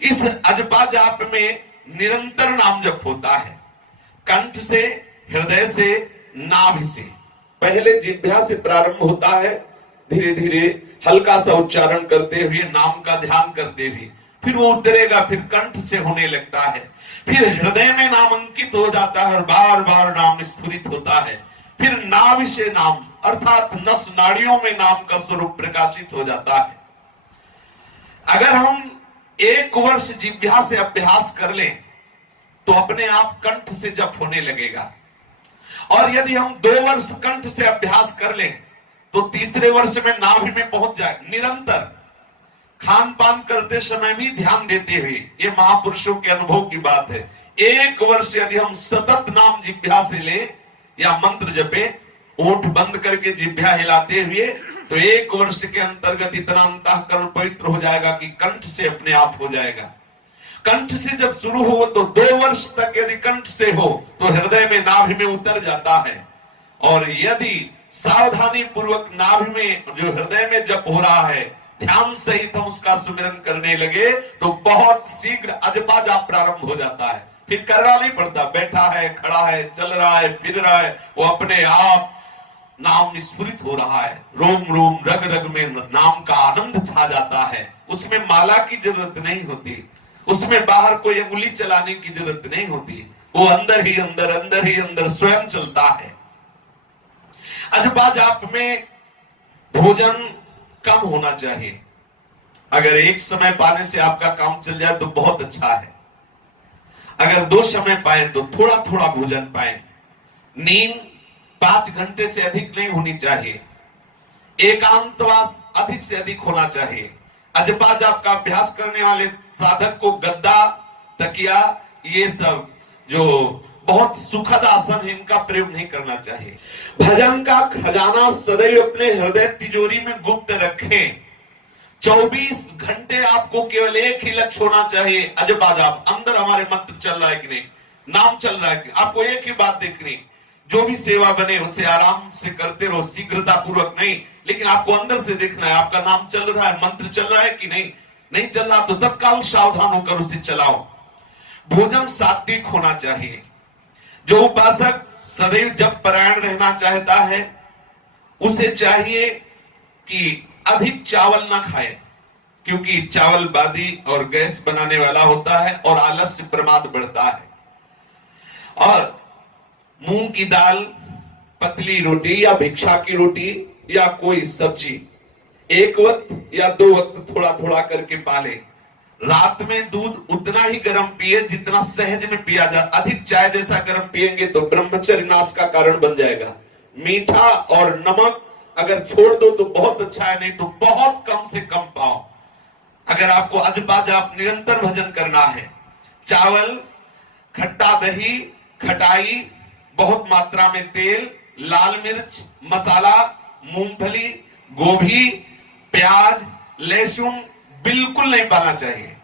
इस अजपा जाप में निरंतर नाम जप होता है, कंठ से, हृदय से, नाभि से। पहले जिह्वा से प्रारंभ होता है, धीरे धीरे हल्का सा उच्चारण करते हुए, नाम का ध्यान करते हुए, फिर वो उतरेगा, फिर कंठ से होने लगता है, फिर हृदय में नाम अंकित हो जाता है और बार बार नाम स्फुरित होता है, फिर नाभि से नाम अर्थात नस नाड़ियों में नाम का स्वरूप प्रकाशित हो जाता है। अगर हम 1 वर्ष जिह्वा से अभ्यास कर लें तो अपने आप कंठ से जप होने लगेगा, और यदि हम 2 वर्ष कंठ से अभ्यास कर लें तो तीसरे वर्ष में नाभि में पहुंच जाए। निरंतर खान पान करते समय भी ध्यान देते हुए, ये महापुरुषों के अनुभव की बात है। 1 वर्ष यदि हम सतत नाम जिह्वा से ले या मंत्र जपे, ओठ बंद करके जिह्वा हिलाते हुए, तो 1 वर्ष के अंतर्गत इतना अंतःकरण पवित्र हो जाएगा कि कंठ से अपने आप हो जाएगा। कंठ से जब शुरू हो तो 2 वर्ष तक यदि कंठ से हो तो हृदय में, नाभि में उतर जाता है, और यदि सावधानी पूर्वक नाभि में, जो हृदय में जप हो रहा है, ध्यान सहित हम उसका सुमिरन करने लगे तो बहुत शीघ्र अजपा जाप प्रारंभ हो जाता है। फिर करना नहीं पड़ता, बैठा है, खड़ा है, चल रहा है, फिर रहा है, वो अपने आप नाम स्फुरित हो रहा है। रोम रोम रग रग में नाम का आनंद छा जाता है। उसमें माला की जरूरत नहीं होती, उसमें बाहर कोई अंगुली चलाने की जरूरत नहीं होती, वो अंदर ही अंदर, अंदर ही अंदर स्वयं चलता है। अजपा जाप में भोजन कम होना चाहिए। अगर एक समय पाने से आपका काम चल जाए तो बहुत अच्छा है। अगर 2 समय पाए तो थोड़ा थोड़ा भोजन पाए। नींद 5 घंटे से अधिक नहीं होनी चाहिए। एकांतवास अधिक से अधिक होना चाहिए। अजपा जाप का अभ्यास करने वाले साधक को गद्दा, तकिया, ये सब जो बहुत सुखद आसन है, इनका प्रयोग नहीं करना चाहिए। भजन का खजाना सदैव अपने हृदय तिजोरी में गुप्त रखें। 24 घंटे आपको केवल एक ही लक्ष्य होना चाहिए, अजपा जाप। अंदर हमारे मंत्र चल रहा है कि नहीं, नाम चल रहा है कि, आपको एक ही बात देखनी, जो भी सेवा बने उसे आराम से करते रहो, शीघ्रता पूर्वक नहीं, लेकिन आपको अंदर से देखना है आपका नाम चल रहा है, मंत्र चल रहा है कि नहीं। नहीं चल रहा तो तत्काल सावधान होकर उसे चलाओ। भोजन सात्विक होना चाहिए। जो उपासक सदैव जप परायण रहना चाहता है, उसे चाहिए कि अधिक चावल ना खाए, क्योंकि चावल बादी और गैस बनाने वाला होता है और आलस्य प्रमाद बढ़ता है। और मूंग की दाल, पतली रोटी या भिक्षा की रोटी या कोई सब्जी 1 वक्त या 2 वक्त थोड़ा थोड़ा करके पाले। रात में दूध उतना ही गर्म पिए जितना सहज में पिया जाए। अधिक चाय जैसा गर्म पिएंगे तो ब्रह्मचर्य नाश का कारण बन जाएगा। मीठा और नमक अगर छोड़ दो तो बहुत अच्छा है, नहीं तो बहुत कम से कम पाओ। अगर आपको अजपा जाप निरंतर भजन करना है, चावल, खट्टा दही, खटाई, बहुत मात्रा में तेल, लाल मिर्च, मसाला, मूंगफली, गोभी, प्याज, लहसुन बिल्कुल नहीं पाना चाहिए।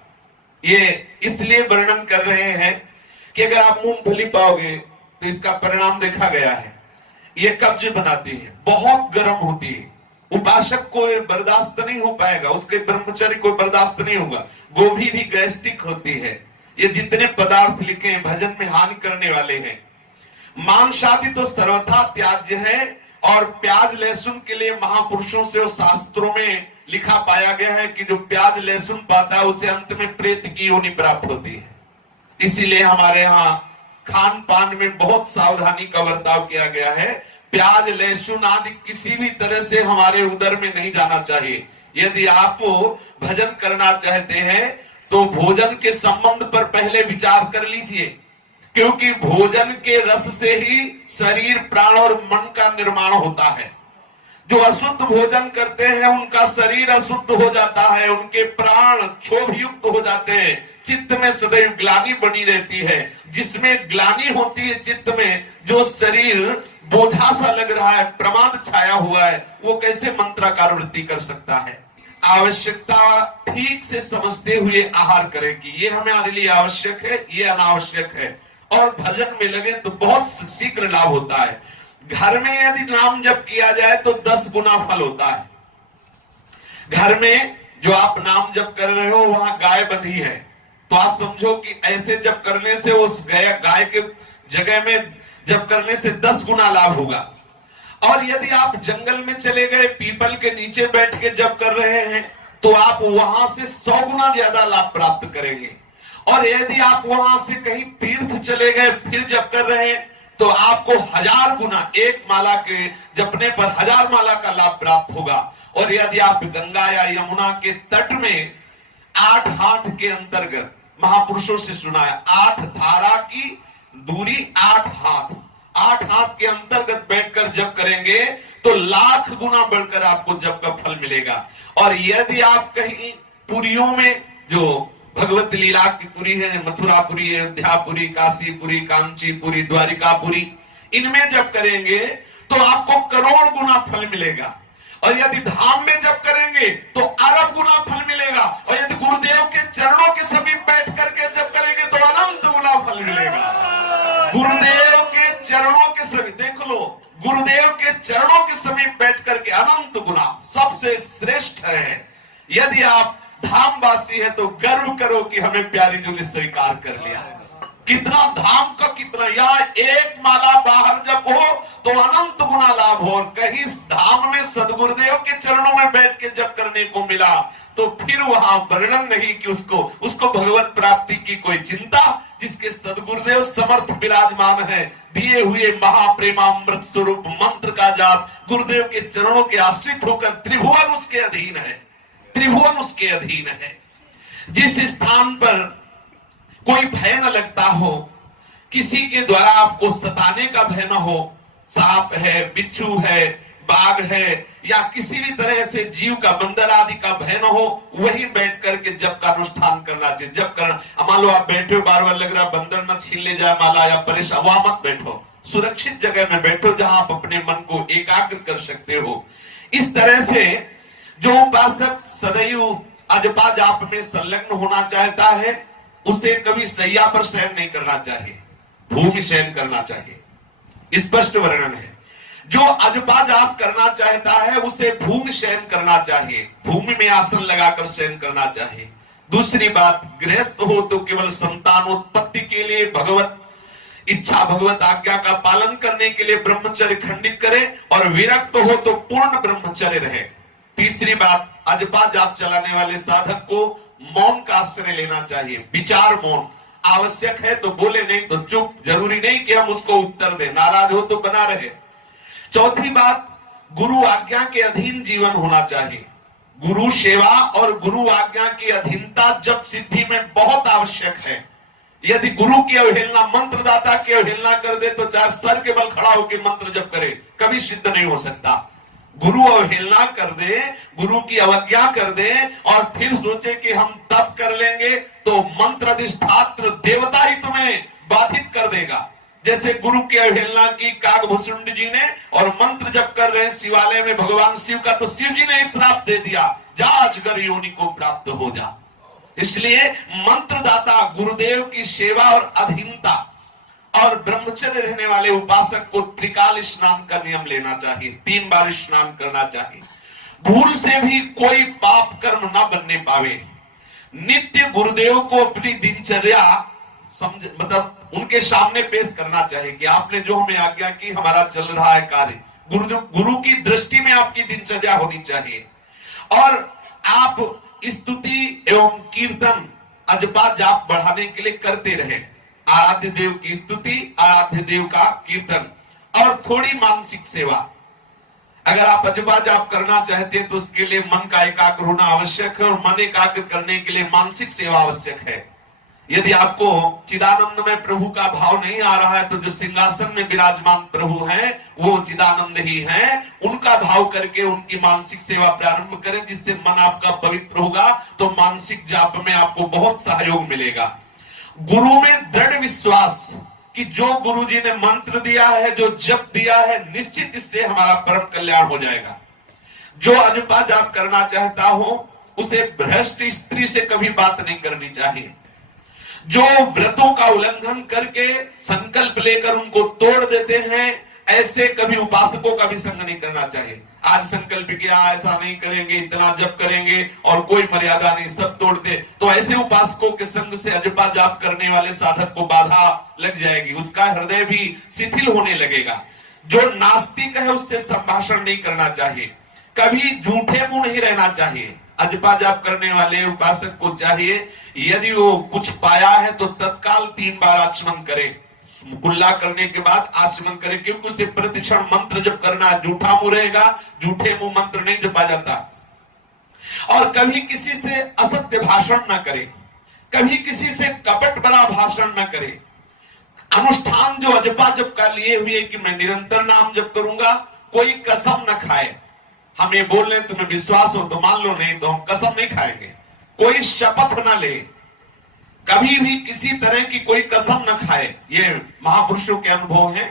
ये इसलिए वर्णन कर रहे हैं कि अगर आप मूंगफली पाओगे तो इसका परिणाम देखा गया है, ये कब्ज बनाती है, बहुत गर्म होती है, उपासक को बर्दाश्त नहीं हो पाएगा, उसके ब्रह्मचर्य को बर्दाश्त नहीं होगा। गोभी भी गैस्ट्रिक होती है। ये जितने पदार्थ लिखे हैं भजन में हानि करने वाले हैं। मांस आदि तो सर्वथा त्याज्य है, और प्याज लहसुन के लिए महापुरुषों से और शास्त्रों में लिखा पाया गया है कि जो प्याज लहसुन पाता है उसे अंत में प्रेत की योनि प्राप्त होती है। इसीलिए हमारे यहाँ खान पान में बहुत सावधानी का बर्ताव किया गया है। प्याज लहसुन आदि किसी भी तरह से हमारे उदर में नहीं जाना चाहिए। यदि आप भजन करना चाहते हैं तो भोजन के संबंध पर पहले विचार कर लीजिए, क्योंकि भोजन के रस से ही शरीर, प्राण और मन का निर्माण होता है। जो अशुद्ध भोजन करते हैं उनका शरीर अशुद्ध हो जाता है, उनके प्राण क्षोभ युक्त हो जाते हैं, चित्त में सदैव ग्लानि बनी रहती है। जिसमें ग्लानि होती है चित्त में, जो शरीर बोझा सा लग रहा है, प्रमाद छाया हुआ है, वो कैसे मंत्राकार वृत्ति कर सकता है। आवश्यकता ठीक से समझते हुए आहार करें कि ये हमारे लिए आवश्यक है, ये अनावश्यक है, और भजन में लगे तो बहुत शीघ्र लाभ होता है। घर में यदि नाम जप किया जाए तो 10 गुना फल होता है। घर में जो आप नाम जप कर रहे हो वहां गाय बंधी है, तो आप समझो कि ऐसे जब करने से उस गाय के जगह में जब करने से 10 गुना लाभ होगा। और यदि आप जंगल में चले गए, पीपल के नीचे बैठ के जब कर रहे हैं, तो आप वहां से 100 गुना ज्यादा लाभ प्राप्त करेंगे। और यदि आप वहां से कहीं तीर्थ चले गए फिर जब कर रहे हैं, तो आपको 1000 गुना, एक माला के जपने पर 1000 माला का लाभ प्राप्त होगा। और यदि आप गंगा या यमुना के तट में 8 हाथ के अंतर्गत, महापुरुषों से सुना है, 8 धारा की दूरी 8 हाथ, 8 हाथ के अंतर्गत बैठकर जप करेंगे तो लाख गुना बढ़कर आपको जप का फल मिलेगा। और यदि आप कहीं पुरियों में, जो भगवत लीला की पुरी है, मथुरापुरी, अयोध्यापुरी, काशीपुरी, कांचीपुरी, द्वारिकापुरी, इनमें जब करेंगे तो आपको करोड़ गुना फल मिलेगा। और यदि धाम में जब करेंगे तो अरब गुना फल मिलेगा। और यदि गुरुदेव के चरणों के समीप बैठ करके जब करेंगे तो अनंत गुना फल मिलेगा। गुरुदेव के चरणों के समीप, देख लो, गुरुदेव के चरणों के समीप बैठ करके अनंत गुना सबसे श्रेष्ठ है। यदि आप धामवासी है तो गर्व करो कि हमें प्यारी जी ने स्वीकार कर लिया। कितना धाम का कितना, या एक माला बाहर जब हो तो अनंत गुना लाभ हो। और कहीं धाम में सदगुरुदेव के चरणों में बैठ के जब करने को मिला तो फिर वहां वर्णन नहीं कि उसको भगवत प्राप्ति की कोई चिंता, जिसके सदगुरुदेव समर्थ विराजमान है, दिए हुए महाप्रेमामृत स्वरूप मंत्र का जाप, गुरुदेव के चरणों के आश्रित होकर त्रिभुवन उसके अधीन है, त्रिभुवन उसके अधीन है। जिस स्थान पर कोई भय न लगता हो, किसी के द्वारा आपको सताने का भय न हो, सांप है, बिच्छू है, बाघ है, या किसी भी तरह से जीव का, बंदर आदि का भय न हो, वही बैठ करके जप का अनुष्ठान करना चाहिए। जप करना, मान लो आप बैठे हो, बार बार लग रहा बंदर न छीन ले जाए माला या परेशान, वहां मत बैठो, सुरक्षित जगह में बैठो जहां आप अपने मन को एकाग्र कर सकते हो। इस तरह से जो उपासक सदैव अजपा जाप में संलग्न होना चाहता है, उसे कभी सैया पर शयन नहीं करना चाहिए, भूमि शयन करना चाहिए। स्पष्ट वर्णन है। जो अजपा जाप करना चाहता है उसे भूमि शयन करना चाहिए, भूमि में आसन लगाकर शयन करना चाहिए। दूसरी बात, गृहस्थ हो तो केवल संतानोत्पत्ति के लिए भगवत इच्छा, भगवत आज्ञा का पालन करने के लिए ब्रह्मचर्य खंडित करे, और विरक्त हो तो पूर्ण ब्रह्मचर्य रहे। तीसरी बात, अजपा जाप चलाने वाले साधक को मौन का आश्रय लेना चाहिए, विचार मौन। आवश्यक है तो बोले, नहीं तो चुप, जरूरी नहीं कि हम उसको उत्तर दें, नाराज हो तो बना रहे। चौथी बात, गुरु आज्ञा के अधीन जीवन होना चाहिए। गुरु सेवा और गुरु आज्ञा की अधीनता जप सिद्धि में बहुत आवश्यक है। यदि गुरु की अवहेलना, मंत्रदाता की अवहेलना कर दे तो चाहे सर के बल खड़ा होकर मंत्र जप करे, कभी सिद्ध नहीं हो सकता। गुरु अवहेलना कर दे, गुरु की अवज्ञा कर दे और फिर सोचे कि हम तप कर लेंगे, तो मंत्र अधिष्ठात्र देवता ही तुम्हें बाधित कर देगा। जैसे गुरु की अवहेलना की काकभूषुंड जी ने, और मंत्र जप कर रहे हैं शिवालय में भगवान शिव का, तो शिव जी ने श्राप दे दिया, जा अजगर योनि को प्राप्त हो जा। इसलिए मंत्रदाता गुरुदेव की सेवा और अधीनता और ब्रह्मचर्य रहने वाले उपासक को त्रिकाल स्नान का नियम लेना चाहिए, 3 बार स्नान करना चाहिए। भूल से भी कोई पाप कर्म ना बनने पावे। नित्य गुरुदेव को अपनी दिनचर्या मतलब उनके सामने पेश करना चाहिए कि आपने जो हमें आज्ञा की, हमारा चल रहा है कार्य। गुरु की दृष्टि में आपकी दिनचर्या होनी चाहिए। और आप स्तुति एवं कीर्तन, अजपा जाप बढ़ाने के लिए करते रहे। आराध्य देव की स्तुति, आराध्य देव का कीर्तन, और थोड़ी मानसिक सेवा। अगर आप अजपा जाप करना चाहते हैं तो उसके लिए मन का एकाग्र होना आवश्यक है, और मन एकाग्र करने के लिए मानसिक सेवा आवश्यक है। यदि आपको चिदानंद में प्रभु का भाव नहीं आ रहा है तो जो सिंहासन में विराजमान प्रभु हैं वो चिदानंद ही हैं, उनका भाव करके उनकी मानसिक सेवा प्रारंभ करें, जिससे मन आपका पवित्र होगा, तो मानसिक जाप में आपको बहुत सहयोग मिलेगा। गुरु में दृढ़ विश्वास कि जो गुरु जी ने मंत्र दिया है, जो जप दिया है, निश्चित इससे हमारा परम कल्याण हो जाएगा। जो अजपा जाप करना चाहता हो उसे भ्रष्ट स्त्री से कभी बात नहीं करनी चाहिए। जो व्रतों का उल्लंघन करके संकल्प लेकर उनको तोड़ देते हैं, ऐसे कभी उपासकों का भी संग नहीं करना चाहिए। आज संकल्प किया ऐसा नहीं करेंगे, इतना जप करेंगे और कोई मर्यादा नहीं, सब तोड़ दे, तो ऐसे उपासकों के संग से अजपा जाप करने वाले साधक को बाधा लग जाएगी, उसका हृदय भी शिथिल होने लगेगा। जो नास्तिक है उससे संभाषण नहीं करना चाहिए, कभी झूठे मुंह नहीं रहना चाहिए। अजपा जाप करने वाले उपासक को चाहिए यदि वो कुछ पाया है तो तत्काल 3 बार आचमन करे, कुल्ला करने के बाद आचमन करे, क्योंकि उसे प्रतिक्षण मंत्र जप करना, झूठा मुंह रहेगा, झूठे मुंह मंत्र नहीं जपा जाता। और कभी किसी से असत्य भाषण न करे, कभी किसी से कपट भरा भाषण न करे। अनुष्ठान जो अजपा जप का लिए हुए कि मैं निरंतर नाम जप करूंगा, कोई कसम न खाए। हम ये बोल रहे तुम्हें विश्वास हो तो मान लो, नहीं तो हम कसम नहीं खाएंगे। कोई शपथ न ले, कभी भी किसी तरह की कोई कसम न खाए। ये महापुरुषों के अनुभव है,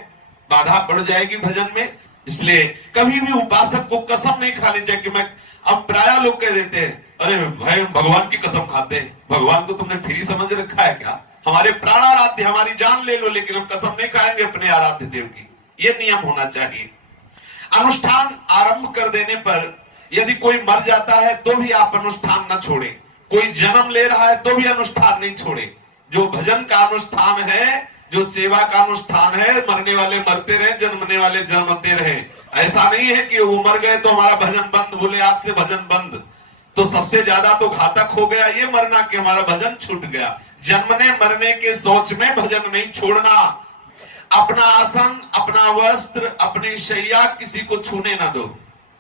बाधा पड़ जाएगी भजन में। इसलिए कभी भी उपासक को कसम नहीं खानी चाहिए कि मैं, अब प्राय लोग कह देते हैं अरे भाई भगवान की कसम खाते हैं, भगवान को तुमने फ्री समझ रखा है क्या? हमारे प्राणाराध्य, हमारी जान ले लो, लेकिन हम कसम नहीं खाएंगे अपने आराध्य देव की। ये नियम होना चाहिए। अनुष्ठान आरंभ कर देने पर यदि कोई मर जाता है तो भी आप अनुष्ठान न छोड़े, कोई जन्म ले रहा है तो भी अनुष्ठान नहीं छोड़े। जो भजन का अनुष्ठान है, जो सेवा का अनुष्ठान है, मरने वाले मरते रहे, जन्मने वाले जन्मते रहे। ऐसा नहीं है कि वो मर गए तो हमारा भजन बंद, बोले आज से भजन बंद, तो सबसे ज्यादा तो घातक हो गया ये मरना कि हमारा भजन छूट गया। जन्मने मरने के सोच में भजन नहीं छोड़ना। अपना आसन, अपना वस्त्र, अपनी शैया किसी को छूने ना दो।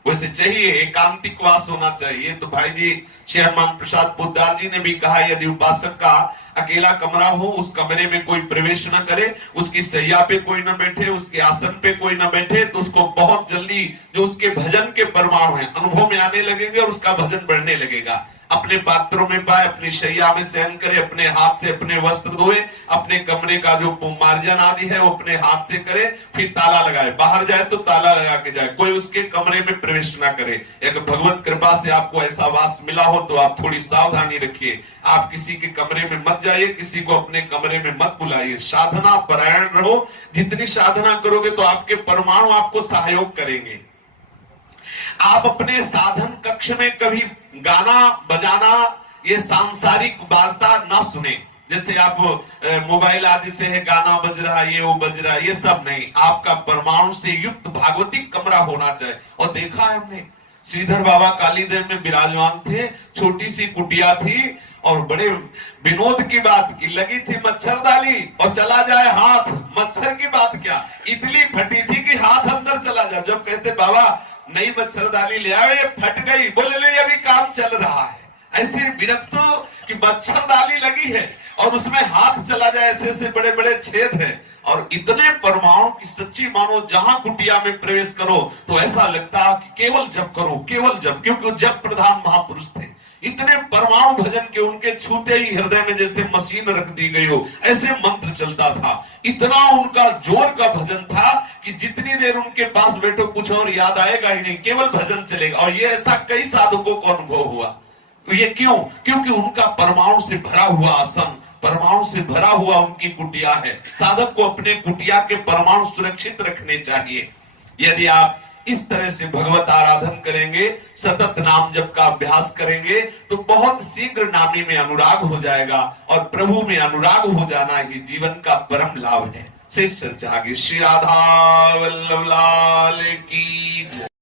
वैसे चाहिए एकांतिक वास होना चाहिए। तो भाई जी श्री हनुमान प्रसाद पोद्दार जी ने भी कहा यदि उपासक का अकेला कमरा हो, उस कमरे में कोई प्रवेश न करे, उसकी शैया पे कोई न बैठे, उसके आसन पे कोई न बैठे, तो उसको बहुत जल्दी जो उसके भजन के परमाणु हैं अनुभव में आने लगेंगे और उसका भजन बढ़ने लगेगा। अपने पात्रों में पाए, अपनी शैया में शयन करे, अपने हाथ से अपने वस्त्र धोए, अपने कमरे का जो मार्जन आदि है वो अपने हाथ से करे, फिर ताला लगाए, बाहर जाए तो ताला लगा के जाए, कोई उसके कमरे में प्रवेश ना करे। अगर भगवत कृपा से आपको ऐसा वास मिला हो तो आप थोड़ी सावधानी रखिए, आप किसी के कमरे में मत जाइए, किसी को अपने कमरे में मत बुलाइए। साधना परायण रहो, जितनी साधना करोगे तो आपके परमाणु आपको सहयोग करेंगे। आप अपने साधन कक्ष में कभी गाना बजाना, ये सांसारिक वार्ता ना सुने। जैसे आप मोबाइल आदि से है गाना बज रहा है, ये वो बज रहा है, ये सब नहीं। आपका परमाणु से युक्त भागवतिक कमरा होना चाहिए। और देखा है हमने, श्रीधर बाबा कालीदेव में विराजमान थे, छोटी सी कुटिया थी और बड़े विनोद की बात की लगी थी मच्छरदानी, और चला जाए हाथ, मच्छर की बात क्या, इतनी फटी थी कि हाथ अंदर चला जाए। जब कहते बाबा नई मच्छरदानी ले आए, ये फट गई, बोले ले अभी काम चल रहा है। ऐसे विरक्त कि मच्छरदानी लगी है और उसमें हाथ चला जाए, ऐसे ऐसे बड़े बड़े छेद है और इतने परमाणु की सच्ची मानो, जहां कुटिया में प्रवेश करो तो ऐसा लगता कि केवल जप करो, केवल जप, क्योंकि वो जप प्रधान महापुरुष थे। इतने परमाणु भजन के उनके छूते ही हृदय में जैसे मशीन रख दी गई हो ऐसे मंत्र चलता था। इतना उनका जोर का भजन था कि जितनी देर उनके पास बैठो कुछ और याद आएगा ही नहीं, केवल भजन चलेगा। और ये ऐसा कई साधकों को अनुभव हुआ। ये क्यों? क्योंकि उनका परमाणु से भरा हुआ आसन, परमाणु से भरा हुआ उनकी कुटिया है। साधक को अपने कुटिया के परमाणु सुरक्षित रखने चाहिए। यदि आप इस तरह से भगवत आराधन करेंगे, सतत नाम जप का अभ्यास करेंगे, तो बहुत शीघ्र नामी में अनुराग हो जाएगा और प्रभु में अनुराग हो जाना ही जीवन का परम लाभ है। शेष चर्चा आगे। श्री राधा वल्लभ लाल की।